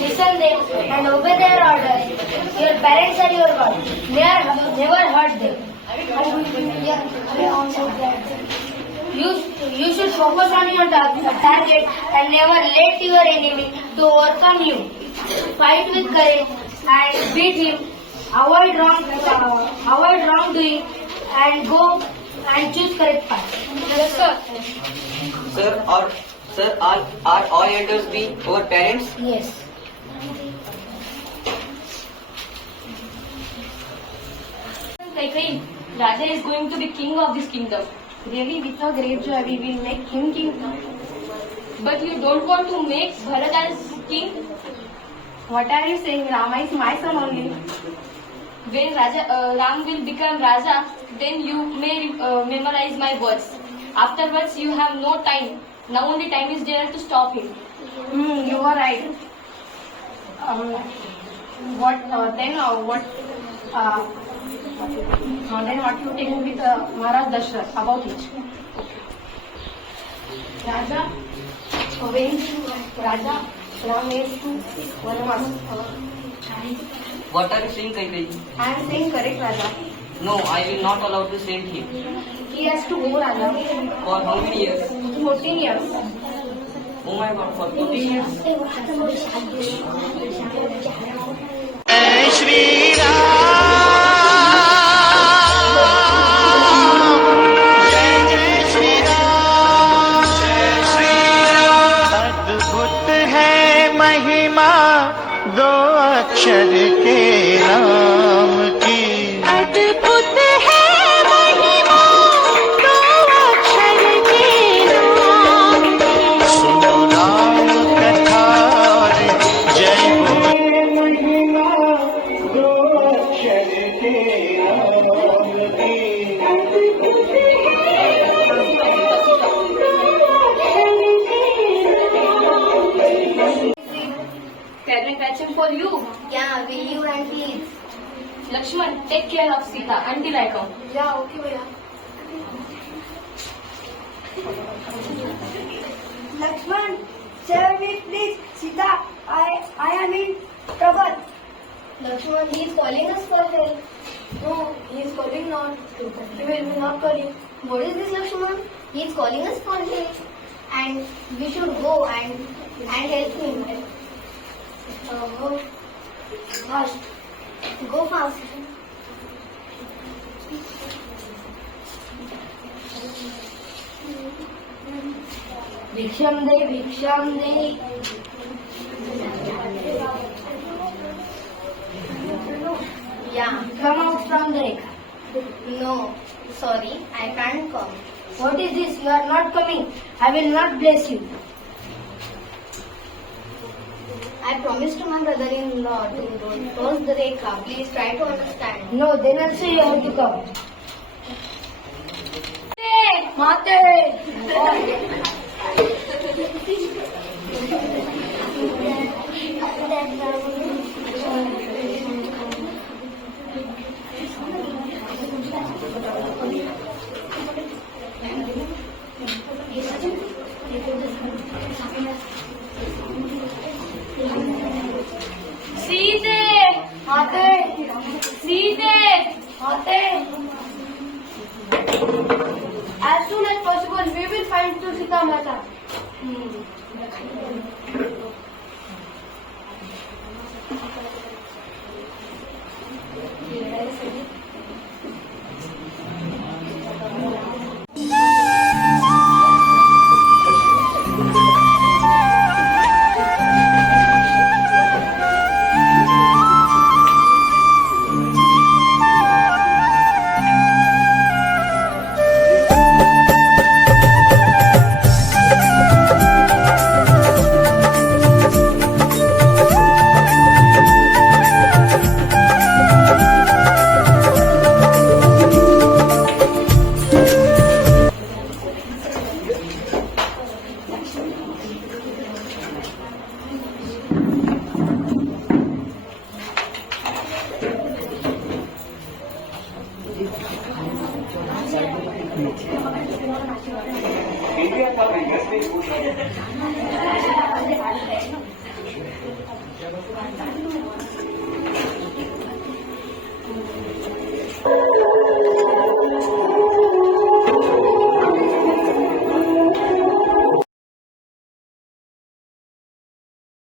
Listen them and obey their orders. Your parents are your God. Never hurt them. You should focus on your target and never let your enemy to overcome you. Fight with courage and beat him. Avoid wrongdoing and go and choose correct path. Yes, sir. Sir, are all elders be our parents? Yes. Raja is going to be king of this kingdom. Really, with a great joy, we will make him king. But you don't want to make Bharat as king? What are you saying? Rama is my son only. When Ram will become Raja, then you may memorize my words. Afterwards, you have no time. Now only time is there to stop him. You are right. Then what you tell with Maharaj Dashrath about it? Raja, Ram is to Vanamas. What are you saying, Kaikeyi? I am saying correct, Raja. No, I will not allow to send him. He has to go, Raja. For how many years? 14 years. Oh my God, for 14 years? Shri Ram, Jai Shri Ram, Jai Shri Ram. अद्भुत है महिमा दो अक्षर के नाम की, अद्भुत है महिमा दो अक्षर के नाम की। सुनो राम कथा जय महिमा दो अक्षर के नाम की। Can I catch him for you? Yeah, will you run please? Lakshman, take care of Sita until I come. Yeah, okay, bhaiya. Lakshman, save me please. Sita, I am in trouble. Lakshman, he is calling us for help. No, he is calling not. He will be not calling. What is this, Lakshman? He is calling us for help. And we should go and help him. Go fast. Go fast. Bhiksham de, Bhiksham de. Yeah, come out from the rekha. No, sorry, I can't come. What is this? You are not coming. I will not bless you. I promised to my brother-in-law to cross the rekha. Please try to understand. No, then also you have to come. Mate! Sita! Mate! Sita! Mate! As soon as possible, we will find to Sita Mata. Thank you.